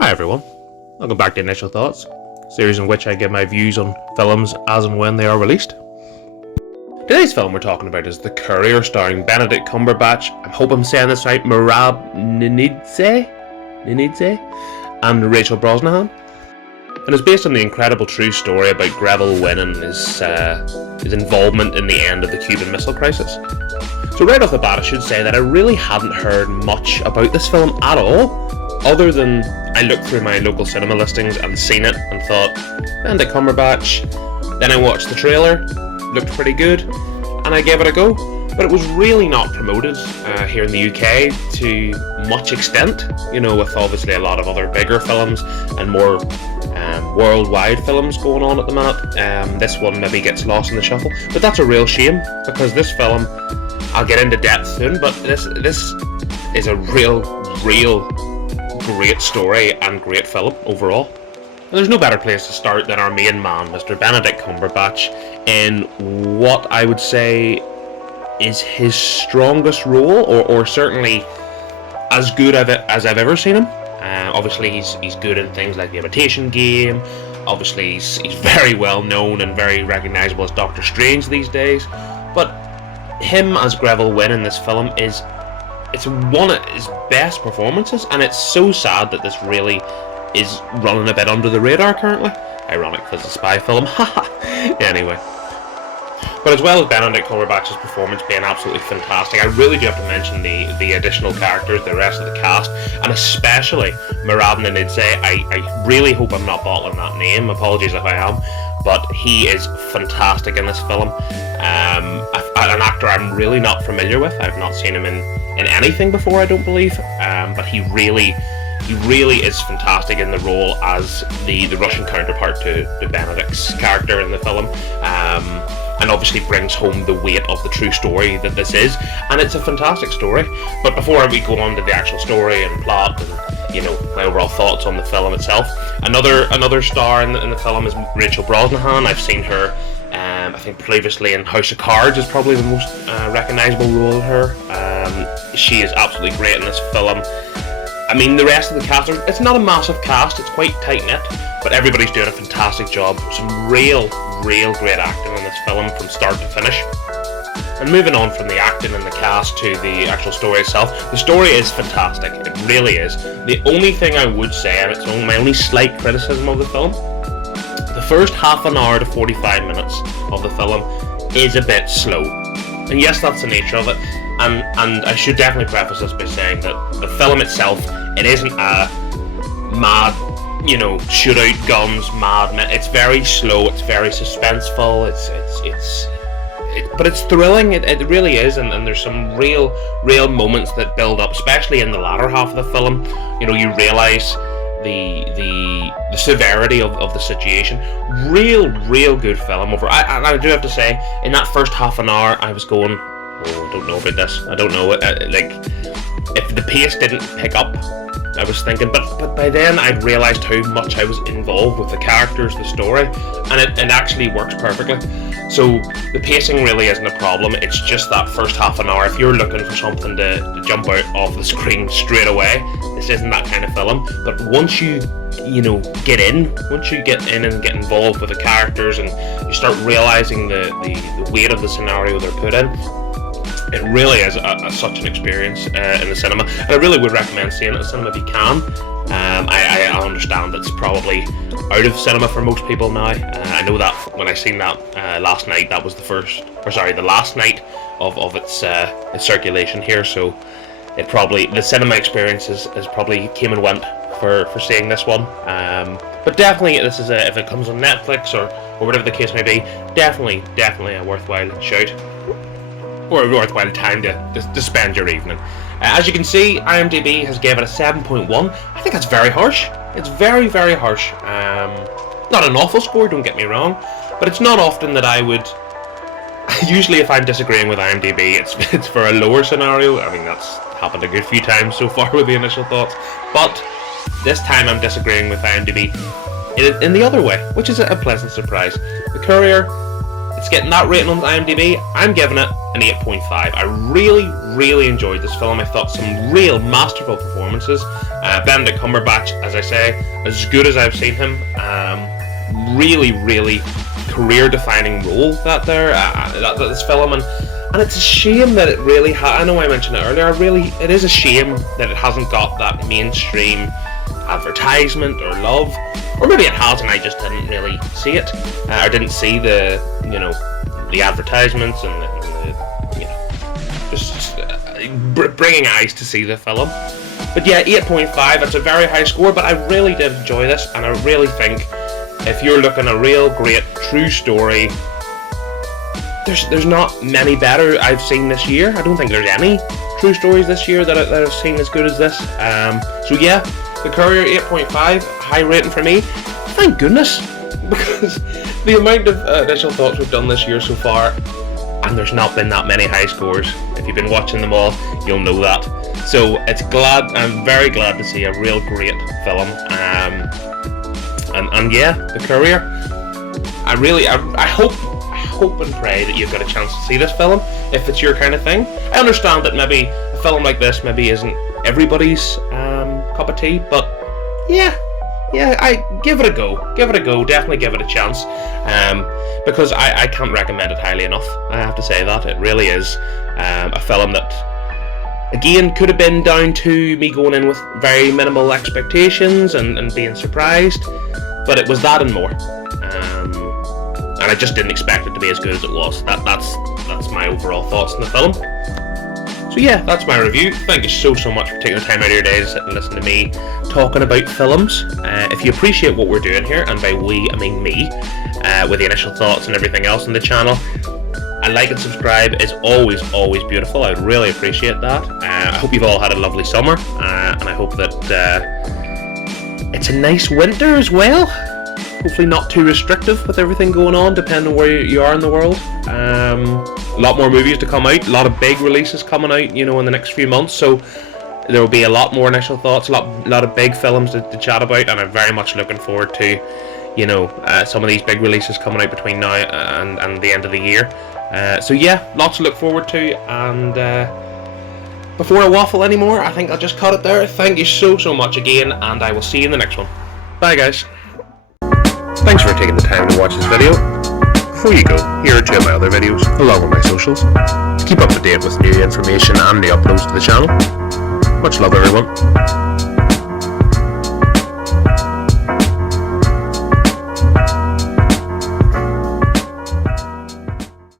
Hi everyone, welcome back to Initial Thoughts, series in which I give my views on films as and when they are released. Today's film we're talking about is The Courier, starring Benedict Cumberbatch, I hope I'm saying this right, Benedicte and Rachel Brosnahan, and it's based on the incredible true story about Greville Wynne and his involvement in the end of the Cuban Missile Crisis. So right off the bat I should say that I really hadn't heard much about this film at all, other than I looked through my local cinema listings and seen it and thought, Benedict Cumberbatch. Then I watched the trailer, looked pretty good, and I gave it a go. But it was really not promoted here in the UK to much extent, with obviously a lot of other bigger films and more worldwide films going on at the minute. This one maybe gets lost in the shuffle, but that's a real shame, because this film, I'll get into depth soon, but this is a real great story and great film overall. And there's no better place to start than our main man, Mr. Benedict Cumberbatch, in what I would say is his strongest role, or certainly as good as I've ever seen him. Obviously he's good in things like The Imitation Game. Obviously he's very well known and very recognisable as Doctor Strange these days. But him as Greville Wynne in this film it's one of his best performances, and it's so sad that this really is running a bit under the radar currently. Ironic, because it's a spy film. Anyway. But as well as Benedict Cumberbatch's performance being absolutely fantastic, I really do have to mention the additional characters, the rest of the cast, and especially Benedict. I really hope I'm not bottling that name, apologies if I am, but he is fantastic in this film. An actor I'm really not familiar with. I've not seen him in anything before, I don't believe, but he really is fantastic in the role as the Russian counterpart to Benedict's character in the film, and obviously brings home the weight of the true story that this is, and it's a fantastic story. But before we go on to the actual story and plot and my overall thoughts on the film itself, another star in the film is Rachel Brosnahan. I've seen her I think previously in House of Cards is probably the most recognisable role of her. She is absolutely great in this film. I mean, the rest of the cast, it's not a massive cast, it's quite tight-knit, but everybody's doing a fantastic job. Some real great acting in this film from start to finish. And moving on from the acting and the cast to the actual story itself, the story is fantastic, it really is. The only thing I would say, and it's my only slight criticism of the film, the first half an hour to 45 minutes of the film is a bit slow. And yes, that's the nature of it. And I should definitely preface this by saying that the film itself, it isn't a mad, shootout guns, it's very slow, it's very suspenseful, but it's thrilling, it really is, and there's some real moments that build up, especially in the latter half of the film. You realise the severity of the situation. Real good film over. And I do have to say, in that first half an hour, I was going, I don't know about this. I don't know. If the pace didn't pick up, I was thinking, but by then I'd realised how much I was involved with the characters, the story, and it actually works perfectly. So the pacing really isn't a problem. It's just that first half an hour. If you're looking for something to jump out of the screen straight away, this isn't that kind of film. But once you get in and get involved with the characters, and you start realising the weight of the scenario they're put in, it really is such an experience in the cinema, and I really would recommend seeing it in the cinema if you can. I understand it's probably out of cinema for most people now. I know that when I seen that last night, that was the last night of its circulation here, so the cinema experience is probably came and went for seeing this one. But definitely, this is if it comes on Netflix or whatever the case may be, definitely a worthwhile shout. Or a worthwhile time to spend your evening. As you can see, IMDb has given it a 7.1. I think that's very harsh. It's very harsh. Not an awful score, don't get me wrong, but it's not often that I would. Usually, if I'm disagreeing with IMDb, it's for a lower scenario. I mean, that's happened a good few times so far with the initial thoughts, but this time I'm disagreeing with IMDb in the other way, which is a pleasant surprise. The Courier it's getting that rating on IMDb. I'm giving it an 8.5. I really enjoyed this film. I thought some real masterful performances. Benedict Cumberbatch, as I say, as good as I've seen him. Really career-defining role that this film, and it's a shame that it really I know I mentioned it earlier. It is a shame that it hasn't got that mainstream advertisement or love, or maybe it has and I just didn't really see it. I didn't see the advertisements and the just bringing eyes to see the film. But yeah, 8.5. It's a very high score, but I really did enjoy this, and I really think if you're looking a real great true story, there's not many better I've seen this year. I don't think there's any true stories this year that I've seen as good as this. So yeah, The Courier, 8.5, high rating for me. Thank goodness, because the amount of initial thoughts we've done this year so far, and there's not been that many high scores. If you've been watching them all, you'll know that. So I'm very glad to see a real great film. And yeah, The Courier. I hope and pray that you've got a chance to see this film if it's your kind of thing. I understand that maybe a film like this maybe isn't everybody's cup of tea, but yeah, I give it a go. Definitely give it a chance. Because I can't recommend it highly enough. I have to say that it really is a film that, again, could have been down to me going in with very minimal expectations and being surprised, but it was that and more. And I just didn't expect it to be as good as it was. That's my overall thoughts on the film. So yeah, that's my review. Thank you so much for taking the time out of your day to sit and listen to me talking about films. If you appreciate what we're doing here, and by we I mean me, with the initial thoughts and everything else on the channel, a like and subscribe is always beautiful. I would really appreciate that. I hope you've all had a lovely summer, and I hope that it's a nice winter as well. Hopefully not too restrictive with everything going on, depending on where you are in the world. A lot more movies to come out, a lot of big releases coming out, in the next few months, so there will be a lot more initial thoughts, a lot of big films to chat about, and I'm very much looking forward to, some of these big releases coming out between now and the end of the year. So yeah, lots to look forward to, and before I waffle anymore, I think I'll just cut it there. Thank you so much again, and I will see you in the next one. Bye guys. Thanks for taking the time to watch this video. Before you go, here are 2 of my other videos, along with my socials, to keep up to date with new information and the uploads to the channel. Much love everyone.